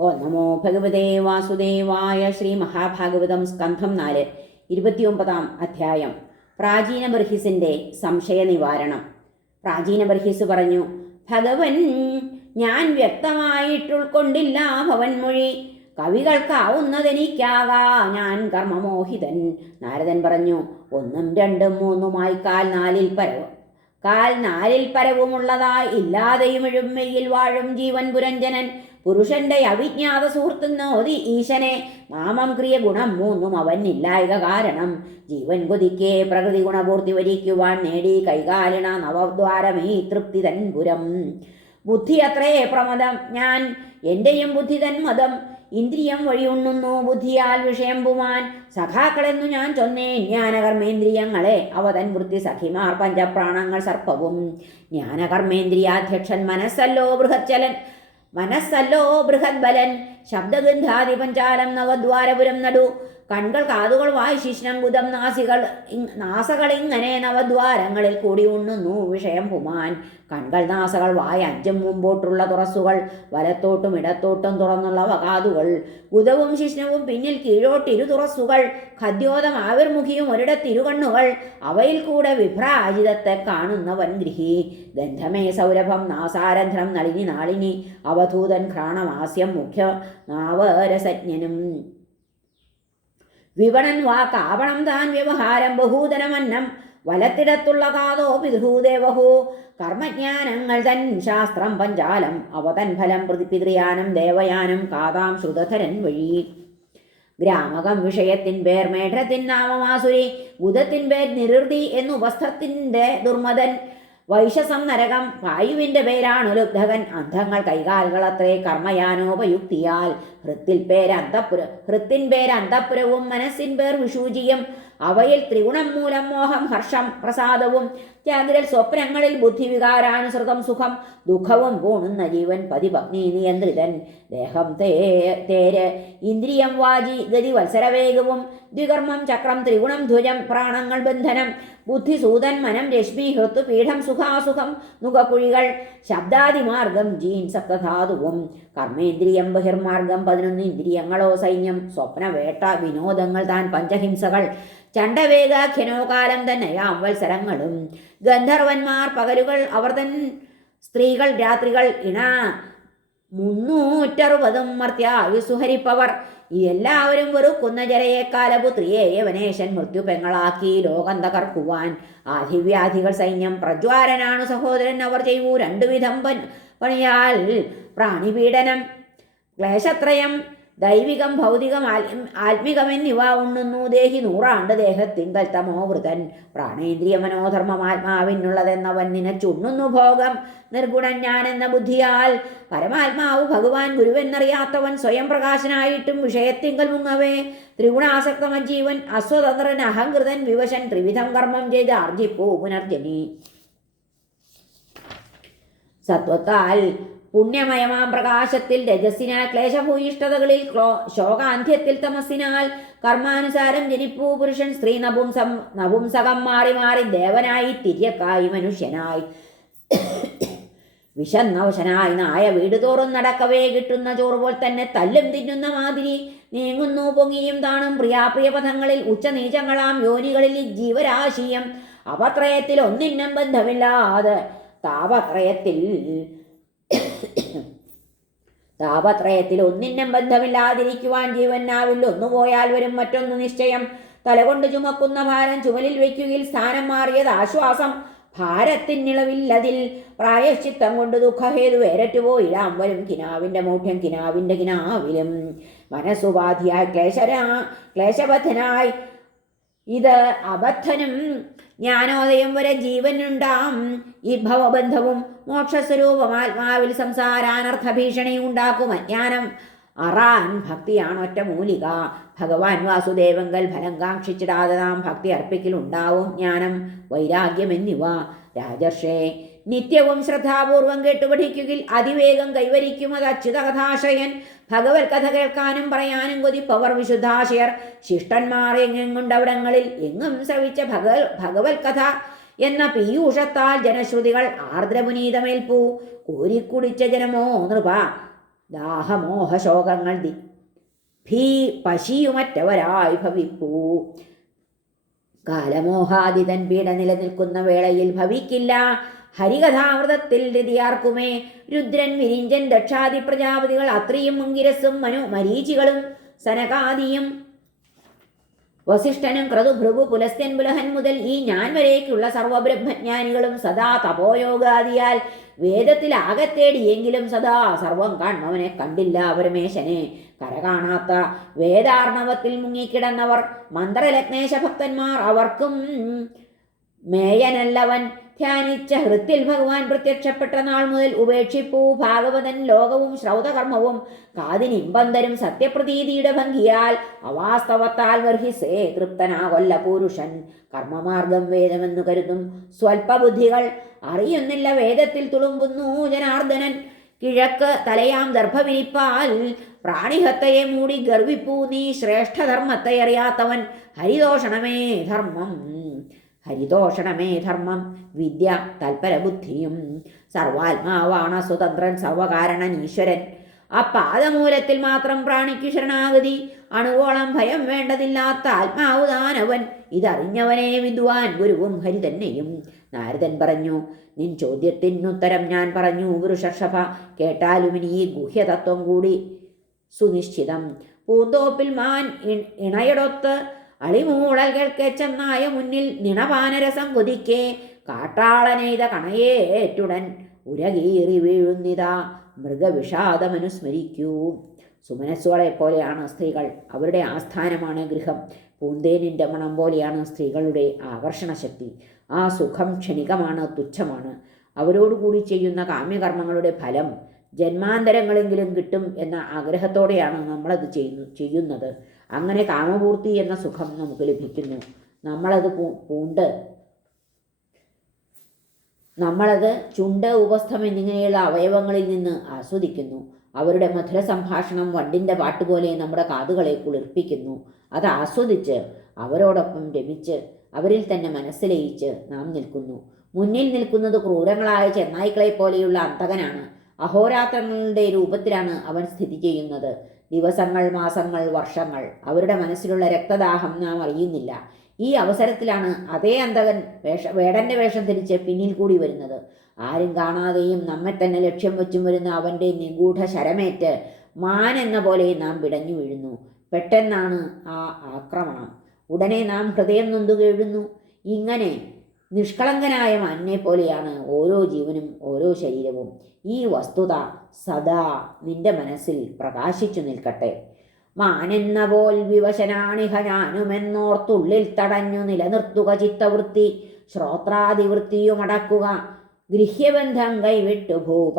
ഓ നമോ ഭഗവതേ വാസുദേവായ ശ്രീ മഹാഭാഗവതം സ്കന്ധം നാല് ഇരുപത്തിയൊമ്പതാം അധ്യായം. പ്രാചീന ബർഹിസിന്റെ സംശയ നിവാരണം പ്രാചീന ബർഹിസ് പറഞ്ഞു ഭഗവൻ ഞാൻ വ്യക്തമായിട്ടുൾക്കൊണ്ടില്ല ഭവൻമൊഴി കവികൾക്കാവുന്നതെനിക്കാകാ ഞാൻ കർമ്മമോഹിതൻ. നാരദൻ പറഞ്ഞു ഒന്നും രണ്ടും മൂന്നുമായി കാൽ നാലിൽ പരവും കാൽ നാലിൽ പരവുമുള്ളതായി ഇല്ലാതെയും എഴുമ്മയിൽ വാഴും ജീവൻ പുരഞ്ജനൻ. പുരുഷന്റെ അവിജ്ഞാത സുഹൃത്തുന്നോതി ഈശനെ. നാമം ക്രിയ ഗുണം മൂന്നും അവൻ ഇല്ലായക കാരണം. ജീവൻ കൊതിക്കെ പ്രകൃതി ഗുണപൂർത്തി വരിക്കുവാൻ നേടി കൈകാലിണ നവദ്വാരമേ തൃപ്തി തൻപുരം ബുദ്ധി അത്രേ പ്രമദം. ഞാൻ എന്റെയും ബുദ്ധി തൻ മതം. ഇന്ദ്രിയം വഴിയുണ്ണുന്നു ബുദ്ധിയാൽ വിഷയം പുമാൻ സഖാക്കളെന്നു ഞാൻ ചൊന്നേ ജ്ഞാനകർമ്മേന്ദ്രിയങ്ങളെ. അവതൻ വൃത്തി സഖിമാർ പഞ്ചപ്രാണങ്ങൾ സർപ്പവും. ജ്ഞാനകർമ്മേന്ദ്രിയാധ്യക്ഷൻ മനസ്സല്ലോ ബൃഹച്ചലൻ. മനസ്സല്ലോ ബൃഹദ്ബലൻ ശബ്ദഗന്ധാദി പഞ്ചാലം നവദ്വാരപുരം നടു. കൺകൾ കാതുകൾ വായ് ബുധം നാസികൾ ഇങ്- നാസകൾ ഇങ്ങനെ നവദ്വാരങ്ങളിൽ കൂടി ഉണ്ണുന്നു വിഷയം പുമാൻ. കൺകൾ നാസകൾ വായ അഞ്ചും മുമ്പോട്ടുള്ള തുറസ്സുകൾ വലത്തോട്ടും ഇടത്തോട്ടും തുറന്നുള്ള കാതുകൾ ഗുദവും ശിഷ്ണവും പിന്നിൽ കീഴോട്ടിരു തുറസ്സുകൾ ഖദ്യോതം ആവിർമുഖിയും ഒരിടത്തിരുകണ്ണുകൾ അവയിൽ കൂടെ വിഭ്രാജിതത്തെ കാണുന്നവൻ ഗൃഹി ഗന്ധമേ സൗരഭം നാസാരന്ധ്രം നളിനി നാളിനി അവധൂതൻ ഘ്രാണമാസ്യം മുഖ്യ നാവരസജ്ഞനും വിപണൻ വാ കാവണം താൻ വ്യവഹാരം ബഹൂതനമന്നം. വലത്തിടത്തുള്ള കാതോ പിതൃദേവഹു കർമ്മജ്ഞാനങ്ങൾ തൻ ശാസ്ത്രം പഞ്ചാലം. അവതൻ ഫലം പിതൃയാനം ദേവയാനം കാതാം ശ്രുതധരൻ വഴി. ഗ്രാമകം വിഷയത്തിൻ പേർ മേഠത്തിൻ നാമമാസുരി. ബുധത്തിൻ പേർ നിരുതി എന്നു വസ്ത്രത്തിന്റെ ദുർമദൻ വൈശസം നരകം വായുവിന്റെ പേരാണ് ലുബ്ധകൻ അന്ധങ്ങൾ കൈകാലുകളത്രേ കർമ്മയാനോപയുക്തിയാൽ. ഹൃത്തിൽ പേര് അന്തപുര ഹൃത്തിൻ പേര് അന്തപുരവും മനസ്സിൻ പേർ വിഷൂചിയും അവയിൽ ത്രിഗുണം മൂലം മോഹം ഹർഷം പ്രസാദവും. ജാഗ്രൽ സ്വപ്നങ്ങളിൽ ബുദ്ധിവികാരാനുസൃതം സുഖം. ദുഃഖവും പൂണുന്ന ജീവൻ പതിപത്നി നിയന്ത്രിതൻ. ദേഹം തേ തേര്. ഇന്ദ്രിയം വാജി ഗതി വത്സരവേഗവും. ദ്വികർമ്മം ചക്രം ത്രിഗുണം ധ്വജം പ്രാണങ്ങൾ ബന്ധനം. ബുദ്ധി സൂതൻ മനം രശ്മി ഹൃത്തു പീഠം സുഖാസുഖം നുകക്കുഴികൾ ശബ്ദാദിമാർഗം ജീൻ സപ്തധാതുവും. കർമ്മേന്ദ്രിയം ബഹിർമാർഗം പതിനൊന്ന് ഇന്ദ്രിയങ്ങളോ സൈന്യം. സ്വപ്നവേട്ട വിനോദങ്ങൾ താൻ പഞ്ചഹിംസകൾ. ചണ്ടവേഗാഖ്യനോ കാലം തന്നെയാം വത്സരങ്ങളും. ഗന്ധർവന്മാർ പകലുകൾ അവർ തൻ സ്ത്രീകൾ രാത്രികൾ ഇണ മുന്നൂറ്ററുപതും മർത്യായുസുഹരിപ്പവർ എല്ലാവരും വെറുക്കുന്ന ജരയേക്കാലപുത്രിയെ യവനേശൻ മൃത്യു പെങ്ങളാക്കി ലോകം തകർക്കുവാൻ ആധിവ്യാധികൾ സൈന്യം പ്രജ്വാരനാണു സഹോദരൻ അവർ ചെയ്യൂ രണ്ടുവിധം പണിയാൽ പ്രാണിപീഡനം. ക്ലേശത്രയം ദൈവികം ഭൗതികം ആത്മികം ആത്മികമെന്നിവ ഉണ്ണുന്നു. ദേഹി നൂറാണ്ട് ദേഹത്തിങ്കൽ തമോവൃതൻ പ്രാണേന്ദ്രിയ മനോധർമ്മം ആത്മാവിനുള്ളതെന്നവൻ നിനച്ചുണ്ണുന്നു ഭോഗം. നിർഗുണൻ ഞാൻ എന്ന ബുദ്ധിയാൽ പരമാത്മാവ് ഭഗവാൻ ഗുരുവെന്നറിയാത്തവൻ സ്വയം പ്രകാശനായിട്ടും വിഷയത്തിങ്കൽ മുങ്ങവേ. ത്രിഗുണാസക്തമൻ ജീവൻ അസ്വതന്ത്രൻ അഹങ്കൃതൻ വിവശൻ ത്രിവിധം കർമ്മം ചെയ്ത് ആർജിപ്പൂ പുനർജനി. സത്വത്താൽ പുണ്യമയമാം പ്രകാശത്തിൽ രജസിനാൽ ക്ലേശഭൂയിഷ്ഠതകളിൽ ക്ലോ ശോകാന്ത്യത്തിൽ തമസിനാൽ കർമാനുസാരം ജനിപ്പൂ പുരുഷൻ സ്ത്രീ നപുംസം നപുംസകം മാറി മാറി ദേവനായി തിര്യക്കായി മനുഷ്യനായി. വിശന്നവശനായി നായ വീട് തോറും നടക്കവേ കിട്ടുന്ന ചോറ് പോൽ തന്നെ തല്ലും തിന്നുന്ന മാതിരി നീങ്ങുന്നു പൊങ്ങിയും താണും പ്രിയാപ്രിയ പഥങ്ങളിൽ ഉച്ചനീചങ്ങളാം യോനികളിൽ ജീവരാശിയും. അവത്രയത്തിൽ ഒന്നിനും ബന്ധമില്ലാതെ താപത്രയത്തിൽ താപത്രയത്തിൽ ഒന്നിനും ബന്ധമില്ലാതിരിക്കുവാൻ ജീവനാവിൽ ഒന്നുപോയാൽ വരും മറ്റൊന്ന് നിശ്ചയം. തലകൊണ്ട് ചുമക്കുന്ന ഭാരം ചുമലിൽ വയ്ക്കുകയിൽ സ്ഥാനം മാറിയത് ആശ്വാസം. ഭാരത്തിനിളവില്ലതിൽ പ്രായശ്ചിത്തം കൊണ്ട് ദുഃഖഹേതു ഏരറ്റുപോയിടാം വരും കിനാവിന്റെ മൂഢ്യം കിനാവിന്റെ കിനാവിലും. മനസ്സുപാധിയായി ക്ലേശരാ ക്ലേശബദ്ധനായി ഇത് അബദ്ധനും ജ്ഞാനോദയം വരെ ജീവനുണ്ടാം. ഈ ഭവബന്ധവും മോക്ഷസ്വരൂപം ആത്മാവിൽ സംസാരാനർത്ഥ ഭീഷണി ഉണ്ടാക്കും അജ്ഞാനം അറാൻ ഭക്തിയാണ് ഒറ്റ മൂലിക. ഭഗവാൻ വാസുദേവങ്കൽ ഫലം കാക്ഷിച്ചിടാതെ നാം ഭക്തി അർപ്പിക്കലുണ്ടാവും. ജ്ഞാനം വൈരാഗ്യം എന്നിവ. രാജർഷേ നിത്യവും ശ്രദ്ധാപൂർവം കേട്ടുപഠിക്കുകിൽ അതിവേഗം കൈവരിക്കും അത് അച്യുത കഥാശയൻ ഭഗവത് കഥ കേൾക്കാനും പറയാനും കൊതിപ്പവർ വിശുദ്ധാശയർ ശിഷ്ടന്മാർ എങ്ങെങ്ങുണ്ടവിടങ്ങളിൽ എങ്ങും ശ്രവിച്ച ഭഗ ഭഗവത് കഥ എന്ന പീയൂഷത്താൽ ജനശ്രുതികൾ ആർദ്രപുനീതമേൽപ്പൂ. കോരിക്കുടിച്ച ജനമോ നൃപ ദാഹമോഹശോകങ്ങൾ ദി ഭീ പശിയുമറ്റവരായി ഭവിപ്പൂ. കാലമോഹാദിതൻ പീഡ നിലനിൽക്കുന്ന വേളയിൽ ഭവിക്കില്ല. ഹരികഥാമൃതത്തിൽ രതിയാർക്കുമേ. രുദ്രൻ വിരിഞ്ചൻ ദക്ഷാദി പ്രജാപതികൾ അത്രിയും മുങ്കിരസും മനു മരീചികളും സനകാദിയും. വസിഷ്ഠനും ക്രതു ഭൃഗു പുലസ്ത്യൻ പുലഹൻ മുതൽ ഈ ഞാൻ വരേക്കുള്ള സർവബ്രഹ്മജ്ഞാനികളും സദാ തപോയോഗാദിയാൽ വേദത്തിൽ ആകത്തേടിയെങ്കിലും സദാ സർവം കാൺമവനെ കണ്ടില്ല പരമേശനെ. കരകാണാത്ത വേദാർണവത്തിൽ മുങ്ങിക്കിടന്നവർ മന്ത്രലഗ്നേശ ഭക്തന്മാർ അവർക്കും മേയനല്ലവൻ. ധ്യാനിച്ച ഹൃത്തിൽ ഭഗവാൻ പ്രത്യക്ഷപ്പെട്ട നാൾ മുതൽ ഉപേക്ഷിപ്പൂ ഭാഗവതൻ ലോകവും ശ്രൗതകർമ്മവും. കാതിനിമ്പം തരും സത്യപ്രതീതിയുടെ ഭംഗിയാൽ അവാസ്തവത്താൽ ഗർഹിസേ തൃപ്തനാകൊല്ല പുരുഷൻ. കർമ്മമാർഗം വേദമെന്നു കരുതും. സ്വൽപ്പബുദ്ധികൾ അറിയുന്നില്ല വേദത്തിൽ തുളുമ്പുന്നു ജനാർദ്ദനൻ. കിഴക്ക് തലയാം ദർഭവിനിപ്പാൽ പ്രാണിഹത്തയെ മൂടി ഗർവിപ്പൂ നീ ശ്രേഷ്ഠധർമ്മത്തെ അറിയാത്തവൻ. ഹരിദോഷണമേ ധർമ്മം. ഹരിതോഷണമേ ധർമ്മം. വിദ്യ തൽപരബുദ്ധിയും. സർവാത്മാവാണ് സ്വതന്ത്രൻ സർവകാരണൻ ഈശ്വരൻ. ആ പാദമൂലത്തിൽ മാത്രം പ്രാണിക്കു ശരണാഗതി. അണുവോളം ഭയം വേണ്ടതില്ലാത്ത ആത്മാവ് താനവൻ. ഇതറിഞ്ഞവനെ വിദ്വാൻ ഗുരുവും ഹരി തന്നെയും നാരദൻ പറഞ്ഞു നിൻ ചോദ്യത്തിനുത്തരം ഞാൻ പറഞ്ഞു ഗുരുഷർഷഭ കേട്ടാലും ഇനി ഈ ഗുഹ്യതത്വം കൂടി സുനിശ്ചിതം. പൂന്തോപ്പിൽ മാൻ ഇണയടൊത്ത് അളിമൂളൽ കേൾക്കെ ചെന്നായ മുന്നിൽ നിണപാനരസം കൊതിക്കെ കാട്ടാളനെയ്ത കണയേറ്റുടൻ ഉരകീറി വീഴുന്നിതാ മൃഗവിഷാദമനുസ്മരിക്കൂ. സുമനസ്സുകളെ പോലെയാണ് സ്ത്രീകൾ. അവരുടെ ആസ്ഥാനമാണ് ഗൃഹം. പൂന്തേനിന്റെ മണം പോലെയാണ് സ്ത്രീകളുടെ ആകർഷണ ശക്തി ആ സുഖം ക്ഷണികമാണ് തുച്ഛമാണ്. അവരോടുകൂടി ചെയ്യുന്ന കാമ്യകർമ്മങ്ങളുടെ ഫലം ജന്മാന്തരങ്ങളെങ്കിലും കിട്ടും എന്ന ആഗ്രഹത്തോടെയാണ് നമ്മളത് ചെയ്യുന്നു ചെയ്യുന്നത്. അങ്ങനെ കാമപൂർത്തി എന്ന സുഖം നമുക്ക് ലഭിക്കുന്നു. നമ്മളത് പൂണ്ട്. നമ്മളത് ചുണ്ട് ഉപസ്ഥം എന്നിങ്ങനെയുള്ള അവയവങ്ങളിൽ നിന്ന് ആസ്വദിക്കുന്നു. അവരുടെ മധുര സംഭാഷണം വണ്ടിന്റെ പാട്ടുപോലെ നമ്മുടെ കാതുകളെ കുളിർപ്പിക്കുന്നു. അത് ആസ്വദിച്ച് അവരോടൊപ്പം രമിച്ച് അവരിൽ തന്നെ മനസ്സിലയിച്ച് നാം നിൽക്കുന്നു. മുന്നിൽ നിൽക്കുന്നത് ക്രൂരങ്ങളായ ചെന്നായ്ക്കളെ പോലെയുള്ള അന്തകനാണ് അഹോരാത്രങ്ങളുടെ രൂപത്തിലാണ് അവൻ സ്ഥിതി ചെയ്യുന്നത്. ദിവസങ്ങൾ മാസങ്ങൾ വർഷങ്ങൾ. അവരുടെ മനസ്സിലുള്ള രക്തദാഹം നാം അറിയുന്നില്ല. ഈ അവസരത്തിലാണ് അതേ അന്തകൻ വേഷ വേടന്റെ വേഷം ധരിച്ച് പിന്നിൽ കൂടി വരുന്നത്. ആരും കാണാതെയും നമ്മെ തന്നെ ലക്ഷ്യം വെച്ചും വരുന്ന അവന്റെ നിഗൂഢ ശരമേറ്റ് മാൻ എന്ന പോലെ നാം പിടഞ്ഞു വീഴുന്നു. പെട്ടെന്നാണ് ആ ആക്രമണം. ഉടനെ നാം ഹൃദയം നൊന്തു വീഴുന്നു ഇങ്ങനെ നിഷ്കളങ്കനായ മാനിനെ പോലെയാണ് ഓരോ ജീവനും ഓരോ ശരീരവും. ഈ വസ്തുത സദാ നിന്റെ മനസ്സിൽ പ്രകാശിച്ചു നിൽക്കട്ടെ. മാനെന്ന പോൽ വിവശനാണിഹ ഞാനുമെന്നോർത്തുള്ളിൽ തടഞ്ഞു നിലനിർത്തുക ചിത്തവൃത്തി. ശ്രോത്രാതിവൃത്തിയുമടക്കുക. ഗൃഹ്യബന്ധം കൈവിട്ടു ഭൂപ.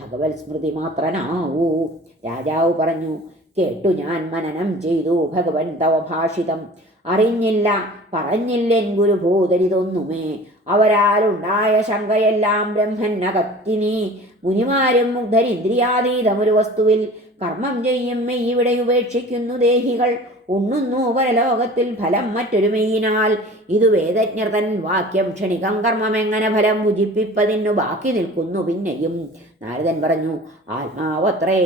ഭഗവത് സ്മൃതി മാത്രനാവൂ. രാജാവ് പറഞ്ഞു കേട്ടു ഞാൻ മനനം ചെയ്തു ഭഗവൻ തവ ഭാഷിതം അറിഞ്ഞില്ല പറഞ്ഞില്ലെൻ ഗുരുഭൂതരിതൊന്നുമേ അവരാലുണ്ടായ ശങ്കയെല്ലാം ബ്രഹ്മന്നകത്തിനി മുനിമാരും മുഗ്ധരിന്ദ്രിയാതീതമൊരു വസ്തുവിൽ കർമ്മം ചെയ്യും മെയ്യിവിടെ ഉപേക്ഷിക്കുന്നു ദേഹികൾ. ഉണ്ണുന്നു പരലോകത്തിൽ ഫലം മറ്റൊരു മെയ്യിനാൽ. ഇത് വേദജ്ഞർ തൻ വാക്യം ക്ഷണികം കർമ്മം എങ്ങനെ ഫലം ഭുജിപ്പിപ്പതിനു ബാക്കി നിൽക്കുന്നു പിന്നെയും. നാരദൻ പറഞ്ഞു ആത്മാവത്രേ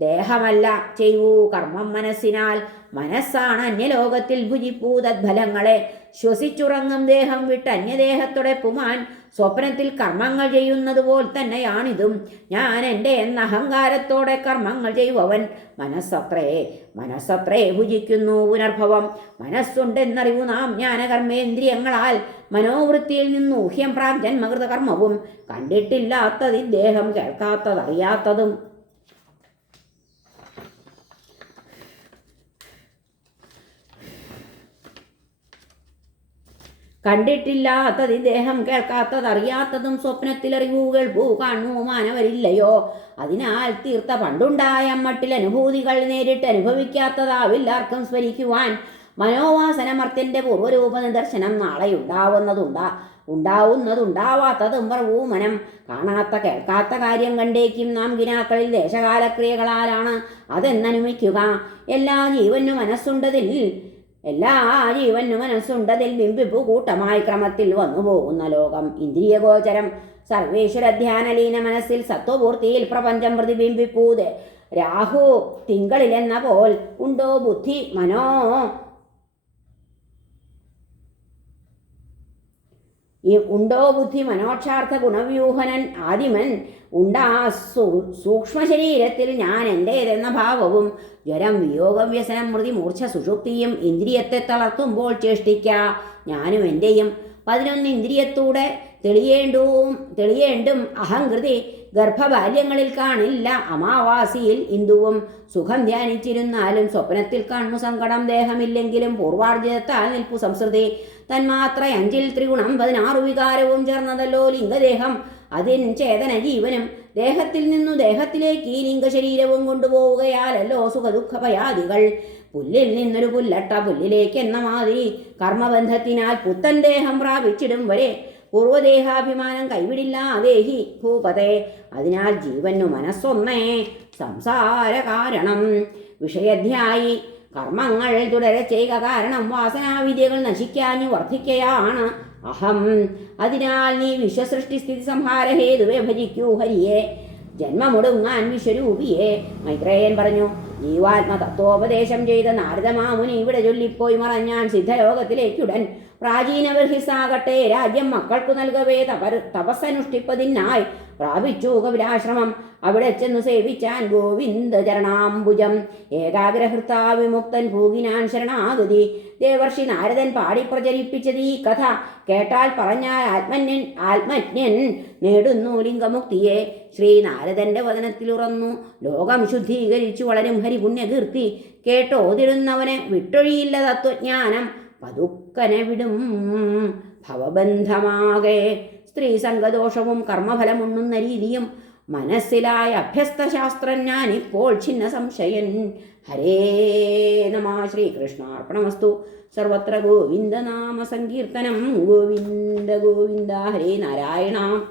ദേഹമല്ല ചെയ്യൂ കർമ്മം മനസ്സിനാൽ. മനസ്സാണ് അന്യലോകത്തിൽ ഭുജിപ്പൂ തദ്ഫലങ്ങളെ. ശ്വസിച്ചുറങ്ങും ദേഹം വിട്ട് അന്യദേഹത്തോടെ പുമാൻ. സ്വപ്നത്തിൽ കർമ്മങ്ങൾ ചെയ്യുന്നത് പോൽ തന്നെയാണിതും. ഞാൻ എന്റെ എന്ന അഹങ്കാരത്തോടെ കർമ്മങ്ങൾ ചെയ്യുവവൻ. മനസ്സത്രേ മനസ്സത്രേ ഭുജിക്കുന്നു പുനർഭവം. മനസ്സുണ്ടെന്നറിവു നാം ജ്ഞാനകർമ്മേന്ദ്രിയങ്ങളാൽ. മനോവൃത്തിയിൽ നിന്ന് ഊഹ്യം പ്രാഗ് ജന്മകൃത കർമ്മവും കണ്ടിട്ടില്ലാത്തത് ഇദ്ദേഹം കേൾക്കാത്തതറിയാത്തതും. കണ്ടിട്ടില്ലാത്തത് ഇദ്ദേഹം കേൾക്കാത്തതറിയാത്തതും സ്വപ്നത്തിലറിവുകൾ ഭൂ കാണൂ മാനവരില്ലയോ അതിനാൽ തീർത്ത പണ്ടുണ്ടായ മട്ടിൽ അനുഭൂതികൾ നേരിട്ട് അനുഭവിക്കാത്തതാവില്ലാർക്കും സ്മരിക്കുവാൻ മനോവാസനമർത്യന്റെ പൂർവരൂപ നിദർശനം നാളെ ഉണ്ടാവുന്നതുണ്ടാ ഉണ്ടാവുന്നതുണ്ടാവാത്തതും പ്രഭൂമനം. കാണാത്ത കേൾക്കാത്ത കാര്യം കണ്ടേക്കും നാം ഗിനാക്കളിൽ ദേശകാലക്രിയകളാലാണ് അതെന്നനുമിക്കുക. എല്ലാ ജീവനും മനസ്സുണ്ടതിൽ എല്ലാ ജീവനും മനസ്സുണ്ടതിൽ ബിംബിപ്പു കൂട്ടമായി ക്രമത്തിൽ വന്നു പോകുന്ന ലോകം. ഇന്ദ്രിയഗോചരം. സർവേശ്വര ധ്യാനലീന മനസ്സിൽ സത്വപൂർത്തിയിൽ പ്രപഞ്ചം പ്രതിബിംബിപ്പൂത് രാഹു തിങ്കളിലെന്ന പോൽ ഉണ്ടോ ബുദ്ധി? മനോ ഈ ഉണ്ടോ ബുദ്ധി മനോക്ഷാർത്ഥ ഗുണവ്യൂഹനൻ ആദിമൻ? ഉണ്ടാ സൂക്ഷ്മശരീരത്തിൽ സൂക്ഷ്മ ശരീരത്തിൽ ഞാൻ എന്റേതെന്ന ഭാവവും ജ്വരം വിയോഗം വ്യസനം മൃതി മൂർച്ഛ സുഷുപ്തിയും ഇന്ദ്രിയത്തെ തളർത്തുമ്പോൾ ചേഷ്ടിക്ക. ഞാനും എന്റെയും പതിനൊന്ന് ഇന്ദ്രിയത്തൂടെ തെളിയേണ്ടും തെളിയേണ്ടും അഹങ്കൃതി ഗർഭബാല്യങ്ങളിൽ കാണില്ല. അമാവാസിയിൽ ഇന്ദുവും സുഖം ധ്യാനിച്ചിരുന്നാലും സ്വപ്നത്തിൽ കാണുന്നു സങ്കടം ദേഹമില്ലെങ്കിലും പൂർവാർജിതത്താൽ നിൽപ്പു സംസ്കൃതി. തന്മാത്ര അഞ്ചിൽ ത്രിഗുണം പതിനാറു വികാരവും ചേർന്നതല്ലോ ലിംഗദേഹം. അതിൻ ചേതന ജീവനും ദേഹത്തിൽ നിന്നു ദേഹത്തിലേക്ക് ഈ ലിംഗശരീരവും കൊണ്ടുപോവുകയാലല്ലോ സുഖദുഃഖ ഭയാദികൾ പുല്ലിൽ നിന്നൊരു പുല്ലട്ട പുല്ലിലേക്ക് എന്ന മാതിരി കർമ്മബന്ധത്തിനാൽ പുത്തൻ ദേഹം പ്രാപിച്ചിടും വരെ പൂർവദേഹാഭിമാനം കൈവിടില്ലാതേഹി ഭൂപതേ. അതിനാൽ ജീവനു മനസ്സൊന്നേ സംസാര കാരണം. വിഷയധ്യായി കർമ്മങ്ങൾ തുടരെ ചെയ്യുക കാരണം വാസനാവിദ്യകൾ നശിക്കാനും വർദ്ധിക്കയാണ് അഹം. അതിനാൽ നീ വിശ്വസൃഷ്ടി സ്ഥിതി സംഹാര ഹേതുവെ ഭജിക്കൂ ഹരിയെ. ജന്മമൊടുങ്ങാൻ വിശ്വരൂപിയെ. മൈത്രേയൻ പറഞ്ഞു ജീവാത്മ തത്വോപദേശം ചെയ്ത നാരദമാമുനി ഇവിടെ ചൊല്ലിപ്പോയി മറഞ്ഞാൻ സിദ്ധലോകത്തിലേക്കുടൻ പ്രാചീന ബർഹിസാകട്ടെ രാജ്യം മക്കൾക്കു നൽകവേ തപ തപസ്സനുഷ്ഠിപ്പതിനായി പ്രാപിച്ചു കപിലാശ്രമം അവിടെ ചെന്നു സേവിച്ചാൻ ഗോവിന്ദ ചരണാംബുജം. ഏകാഗ്രഹൃത്താ വിമുക്തൻ ഭൂകിനാൻ ശരണാഗതി. ദേവർഷി നാരദൻ പാടി പ്രചരിപ്പിച്ചത് ഈ കഥ കേട്ടാൽ പറഞ്ഞാൽ ആത്മന്യൻ ആത്മജ്ഞൻ നേടുന്നു ലിംഗമുക്തിയെ. ശ്രീ നാരദന്റെ വചനത്തിലുറന്നു ലോകം ശുദ്ധീകരിച്ചു വളരും ഹരിപുണ്യകീർത്തി. കേട്ടോതിരുന്നവനെ വിട്ടൊഴിയില്ല തത്വജ്ഞാനം. പതുക്കനെ വിടും ഭവബന്ധമാകെ. സ്ത്രീ സംഘദോഷവും കർമ്മഫലമുണ്ണുന്ന രീതിയും മനസ്സിലായ അഭ്യസ്തശാസ്ത്രൻ ഞാനിപ്പോൾ ഛിന്ന സംശയൻ ഹരേ നമ ശ്രീകൃഷ്ണാർപ്പണമസ്തു. സർവത്ര ഗോവിന്ദനാമ സങ്കീർത്തനം. ഗോവിന്ദ ഗോവിന്ദ. ഹരേ നാരായണ.